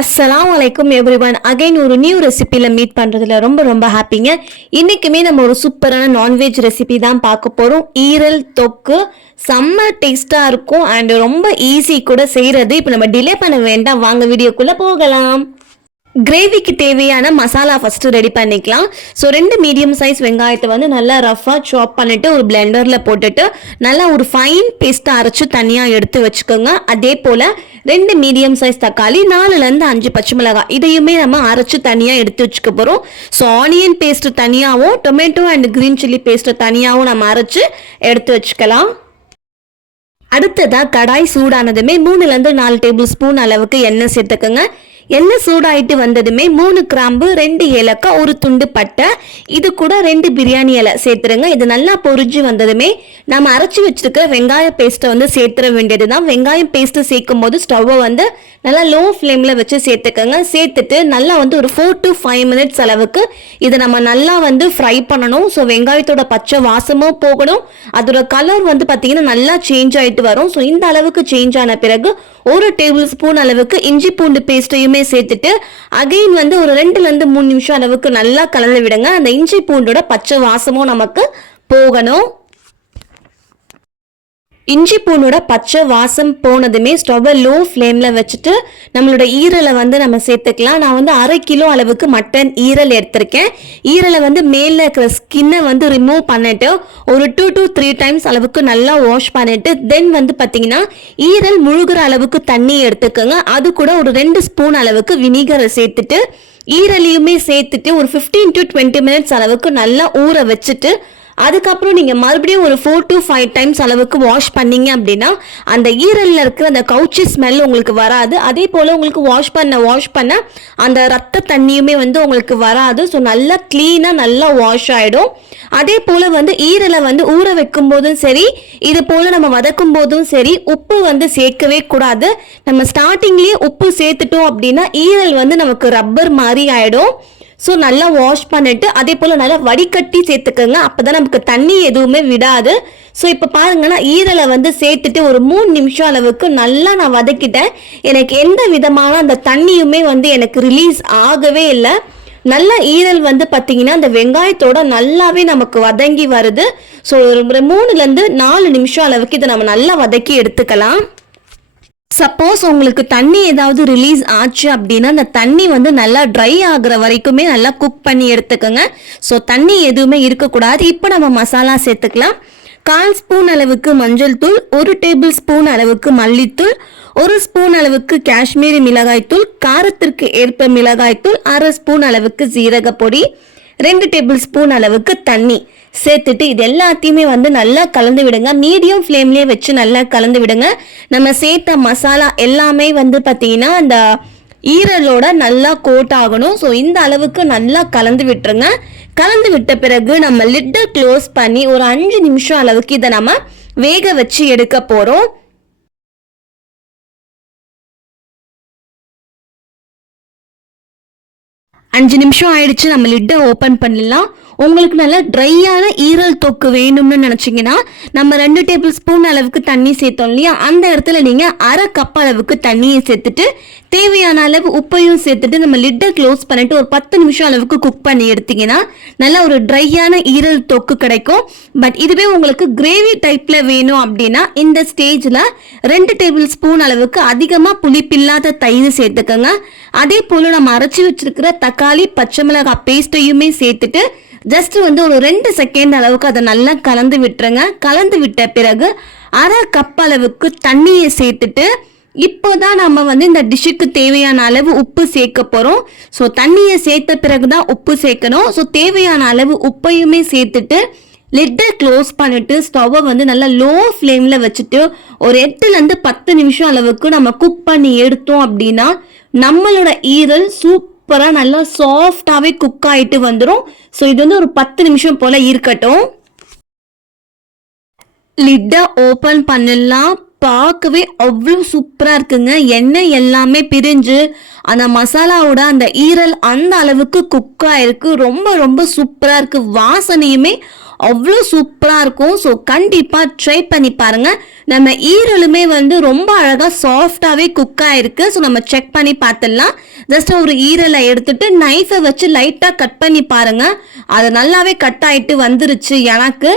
அஸ்ஸலாம் வலைக்கும் everyone again ஒரு நியூ ரெசிப்பியில் மீட் பண்ணுறதுல ரொம்ப ரொம்ப ஹாப்பிங்க இன்றைக்குமே நம்ம ஒரு சூப்பரான நான்வெஜ் ரெசிபி தான் பார்க்க போகிறோம் ஈரல் தொக்கு செம்ம டேஸ்ட்டாக இருக்கும். அண்ட் ரொம்ப ஈஸி கூட செய்கிறது இப்போ நம்ம டிலே பண்ண வேண்டாம். வாங்க வீடியோக்குள்ளே போகலாம். கிரேவிக்கு தேவையான மசாலா ஃபஸ்ட்டு ரெடி பண்ணிக்கலாம். ஸோ ரெண்டு மீடியம் சைஸ் வெங்காயத்தை வந்து நல்லா ரஃபாக சாப் பண்ணிட்டு ஒரு பிளெண்டரில் போட்டுட்டு நல்லா ஒரு ஃபைன் பேஸ்ட்டை அரைச்சு தனியாக எடுத்து வச்சுக்கோங்க. அதே போல் ரெண்டு மீடியம் சைஸ் தக்காளி நாலுலேருந்து அஞ்சு பச்சை மிளகாய் இதையுமே நம்ம அரைச்சு தனியாக எடுத்து வச்சுக்க போகிறோம் ஸோ ஆனியன் பேஸ்ட்டு தனியாகவும் tomato and green chilli paste தனியாகவும் நம்ம அரைச்சு எடுத்து வச்சுக்கலாம். அடுத்ததாக கடாய் சூடானதுமே மூணுலேருந்து நாலு டேபிள் ஸ்பூன் அளவுக்கு எண்ணெய் சேர்த்துக்கோங்க. எண்ணெய் சூடாயிட்டு வந்ததுமே மூணு கிராம்பு ரெண்டு ஏலக்காய் ஒரு துண்டு பட்டை இது கூட ரெண்டு பிரியாணி இலை சேர்த்துருங்க. இது நல்லா பொரிஞ்சு வந்ததுமே நம்ம அரைச்சி வச்சிருக்கிற வெங்காய பேஸ்ட்டை வந்து சேர்த்துற வேண்டியது தான் வெங்காயம் பேஸ்ட்டு சேர்க்கும் போது ஸ்டவ்வை வந்து நல்லா லோ ஃப்ளேமில் வச்சு சேர்த்துக்கோங்க. சேர்த்துட்டு நல்லா வந்து ஒரு ஃபோர் டு ஃபைவ் மினிட்ஸ் அளவுக்கு இதை நம்ம நல்லா வந்து ஃப்ரை பண்ணணும். ஸோ வெங்காயத்தோட பச்சை வாசமும் போகணும். அதோட கலர் வந்து பார்த்தீங்கன்னா நல்லா சேஞ்ச் ஆகிட்டு வரும். ஸோ இந்த அளவுக்கு சேஞ்ச் ஆன பிறகு ஒரு டேபிள் ஸ்பூன் அளவுக்கு இஞ்சி பூண்டு பேஸ்ட்டையுமே சேர்த்துட்டு அகைன் வந்து ஒரு ரெண்டுலேருந்து மூணு நிமிஷம் அளவுக்கு நல்லா கலந்து விடுங்க. அந்த இஞ்சி பூண்டோட பச்சை வாசமும் நமக்கு போகணும். இஞ்சி பூனோட பச்சை வாசம் போனதுமே ஸ்டவ்வை லோ ஃப்ளேமில் வச்சுட்டு நம்மளோட ஈரலை வந்து நம்ம சேர்த்துக்கலாம். நான் வந்து அரை கிலோ அளவுக்கு மட்டன் ஈரல் எடுத்திருக்கேன். ஈரலை வந்து மேலே இருக்கிற ஸ்கின்னை வந்து ரிமூவ் பண்ணிட்டு ஒரு டூ டு த்ரீ டைம்ஸ் அளவுக்கு நல்லா வாஷ் பண்ணிட்டு தென் வந்து பார்த்தீங்கன்னா ஈரல் முழுகிற அளவுக்கு தண்ணி எடுத்துக்கோங்க. அது கூட ஒரு ரெண்டு ஸ்பூன் அளவுக்கு வினிகரை சேர்த்துட்டு ஈரலையுமே சேர்த்துட்டு ஒரு ஃபிஃப்டீன் டு டுவெண்ட்டி மினிட்ஸ் அளவுக்கு நல்லா ஊற வச்சுட்டு அதுக்கப்புறம் நீங்கள் மறுபடியும் ஒரு ஃபோர் டு ஃபைவ் டைம்ஸ் அளவுக்கு வாஷ் பண்ணீங்க அப்படின்னா அந்த ஈரலில் இருக்கிற அந்த கவுச்சி ஸ்மெல் உங்களுக்கு வராது. அதே போல் உங்களுக்கு வாஷ் பண்ண வாஷ் பண்ண அந்த ரத்த தண்ணியுமே வந்து உங்களுக்கு வராது. ஸோ நல்லா க்ளீனாக நல்லா வாஷ் ஆகிடும் அதே போல் வந்து ஈரலை வந்து ஊற வைக்கும் போதும் சரி இது போல் நம்ம வதக்கும் போதும் சரி உப்பு வந்து சேர்க்கவே கூடாது. நம்ம ஸ்டார்டிங்லேயே உப்பு சேர்த்துட்டோம் அப்படின்னா ஈரல் வந்து நமக்கு ரப்பர் மாதிரி ஆகிடும் ஸோ நல்லா வாஷ் பண்ணிட்டு அதே போல் நல்லா வடிகட்டி சேர்த்துக்கோங்க. அப்போ தான் நமக்கு தண்ணி எதுவுமே விடாது. ஸோ இப்போ பாருங்கன்னா ஈரலை வந்து சேர்த்துட்டு ஒரு மூணு நிமிஷம் அளவுக்கு நல்லா நான் வதக்கிட்டேன். எனக்கு எந்த விதமான அந்த தண்ணியுமே வந்து எனக்கு ரிலீஸ் ஆகவே இல்லை. நல்ல ஈரல் வந்து பார்த்தீங்கன்னா அந்த வெங்காயத்தோட நல்லாவே நமக்கு வதங்கி வருது. ஸோ ஒரு மூணுலேருந்து நாலு நிமிஷம் அளவுக்கு இதை நம்ம நல்லா வதக்கி எடுத்துக்கலாம். சப்போஸ் உங்களுக்கு தண்ணி ஏதாவது ரிலீஸ் ஆச்சு அப்படின்னா அந்த தண்ணி வந்து நல்லா ட்ரை ஆகுற வரைக்குமே நல்லா குக் பண்ணி எடுத்துக்கோங்க. ஸோ தண்ணி எதுவுமே இருக்கக்கூடாது. இப்போ நம்ம மசாலா சேர்த்துக்கலாம். கால் ஸ்பூன் அளவுக்கு மஞ்சள் தூள் ஒரு டேபிள் ஸ்பூன் அளவுக்கு மல்லித்தூள் ஒரு ஸ்பூன் அளவுக்கு காஷ்மீரி மிளகாய்த்தூள் காரத்திற்கு ஏற்ப மிளகாய்த்தூள் அரை ஸ்பூன் அளவுக்கு ஜீரக பொடி ரெண்டு டேபிள் ஸ்பூன் அளவுக்கு தண்ணி சேர்த்துட்டு இது எல்லாத்தையுமே வந்து நல்லா கலந்து விடுங்க. மீடியம் ஃப்ளேம்லேயே வச்சு நல்லா கலந்து விடுங்க. நம்ம சேர்த்த மசாலா எல்லாமே வந்து பார்த்தீங்கன்னா அந்த ஈரலோட நல்லா கோட் ஆகணும். ஸோ இந்த அளவுக்கு நல்லா கலந்து விட்டுருங்க. கலந்து விட்ட பிறகு நம்ம லிட்டை க்ளோஸ் பண்ணி ஒரு அஞ்சு நிமிஷம் அளவுக்கு இதை நம்ம வேக வச்சு எடுக்க போகிறோம் அஞ்சு நிமிஷம் ஆயிடுச்சு நம்ம லிட்டை ஓப்பன் பண்ணிடலாம் உங்களுக்கு நல்லா ட்ரையான ஈரல் தொக்கு வேணும்னு நினச்சிங்கன்னா நம்ம ரெண்டு டேபிள் ஸ்பூன் அளவுக்கு தண்ணி சேர்த்தோம் இல்லையா? அந்த இடத்துல நீங்கள் அரை கப் அளவுக்கு தண்ணியை சேர்த்துட்டு தேவையான அளவு உப்பையும் சேர்த்துட்டு நம்ம லிட்டை க்ளோஸ் பண்ணிட்டு ஒரு பத்து நிமிஷம் அளவுக்கு குக் பண்ணி எடுத்தீங்கன்னா நல்லா ஒரு ட்ரையான ஈரல் தொக்கு கிடைக்கும். பட் இதுவே உங்களுக்கு கிரேவி டைப்பில் வேணும் அப்படின்னா இந்த ஸ்டேஜில் ரெண்டு டேபிள் ஸ்பூன் அளவுக்கு அதிகமாக புளிப்பில்லாத தயிர் சேர்த்துக்கோங்க. அதே போல் நம்ம அரைச்சி வச்சிருக்கிற தக்காளி பச்சை மிளகாய் பேஸ்ட்டையுமே சேர்த்துட்டு ஜஸ்ட் வந்து ஒரு ரெண்டு செகண்ட் அளவுக்கு அதை நல்லா கலந்து விட்டுருங்க. கலந்து விட்ட பிறகு அரை கப் அளவுக்கு தண்ணியை சேர்த்துட்டு இப்போதான் நம்ம வந்து இந்த டிஷ்ஷுக்கு தேவையான அளவு உப்பு சேர்க்க போகிறோம் ஸோ தண்ணியை சேர்த்த பிறகு தான் உப்பு சேர்க்கணும். ஸோ தேவையான அளவு உப்பையுமே சேர்த்துட்டு லிட்டை க்ளோஸ் பண்ணிட்டு ஸ்டவ்வை வந்து நல்லா லோ ஃப்ளேமில் வச்சுட்டு ஒரு எட்டுலேருந்து பத்து நிமிஷம் அளவுக்கு நம்ம குக் பண்ணி எடுத்தோம் அப்படின்னா நம்மளோட ஈரல் சூப் சூப்பராக நல்லா சாஃப்டாகவே குக் ஆகிட்டு வந்துடும் ஸோ இது வந்து ஒரு பத்து நிமிஷம் போல் இருக்கட்டும். லிட்டை ஓப்பன் பண்ணலாம். பார்க்கவே அவ்வளோ சூப்பராக இருக்குங்க. எண்ணெய் எல்லாமே பிரிஞ்சு அந்த மசாலாவோட அந்த ஈரல் அந்த அளவுக்கு குக் ஆயிருக்கு. ரொம்ப ரொம்ப சூப்பராக இருக்குது வாசனையுமே அவ்வளோ சூப்பராக இருக்கும். ஸோ கண்டிப்பாக ட்ரை பண்ணி பாருங்கள் நம்ம ஈரலுமே வந்து ரொம்ப அழகாக சாஃப்டாகவே குக் ஆகிருக்கு ஸோ நம்ம செக் பண்ணி பார்த்துடலாம். ஜஸ்ட் ஒரு ஈரலை எடுத்துட்டு நைஃபை வச்சு லைட்டாக கட் பண்ணி பாருங்கள் அது நல்லாவே கட் ஆயிட்டு வந்துருச்சு எனக்கு.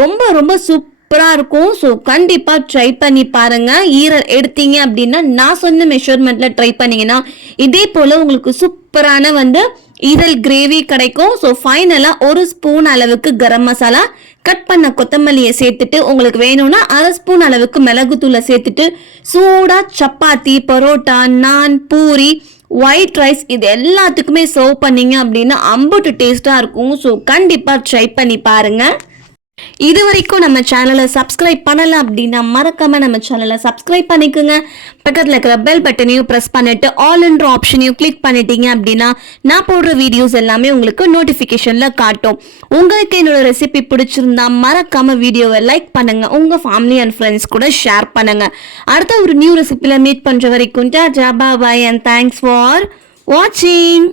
ரொம்ப ரொம்ப சூப்பராக இருக்கும். ஸோ கண்டிப்பாக ட்ரை பண்ணி பாருங்கள் ஈரல் எடுத்தீங்க அப்படின்னா நான் சொன்ன மெஷர்மெண்ட்டில் ட்ரை பண்ணிங்கன்னா இதே போல் உங்களுக்கு சூப்பரான வந்து ஈரல் கிரேவி கிடைக்கும். ஸோ ஃபைனலாக ஒரு ஸ்பூன் அளவுக்கு கரம் மசாலா கட் பண்ண கொத்தமல்லியை சேர்த்துட்டு உங்களுக்கு வேணும்னா அரை ஸ்பூன் அளவுக்கு மிளகுத்தூளை சேர்த்துட்டு சூடாக சப்பாத்தி பரோட்டா நான் பூரி ஒயிட் ரைஸ் இது எல்லாத்துக்குமே சர்வ் பண்ணீங்க அப்படின்னா அம்புட்டு டேஸ்ட்டாக இருக்கும். ஸோ கண்டிப்பாக ட்ரை பண்ணி பாருங்கள் இது வரைக்கும் நம்ம சேனலை சப்ஸ்கிரைப் பண்ணல அப்படின்னா மறக்காம நம்ம சேனலை சப்ஸ்கிரைப் பண்ணிக்கோங்க. பக்கத்தில் இருக்கிற பெல் பட்டனையும் ப்ரெஸ் பண்ணிட்டு ஆல் என்ற ஆப்ஷனையும் கிளிக் பண்ணிட்டீங்க அப்படின்னா நான் போடுற வீடியோஸ் எல்லாமே உங்களுக்கு நோட்டிஃபிகேஷனில் காட்டும். உங்களுக்கு என்னோட ரெசிபி பிடிச்சிருந்தா மறக்காம வீடியோவை லைக் பண்ணுங்க. உங்க ஃபேமிலி அண்ட் ஃப்ரெண்ட்ஸ் கூட ஷேர் பண்ணுங்க. அடுத்த ஒரு நியூ ரெசிபியில் மீட் பண்ணுற வரைக்கும் ஜா பாய் அண்ட் தேங்க்ஸ் ஃபார் வாட்சிங்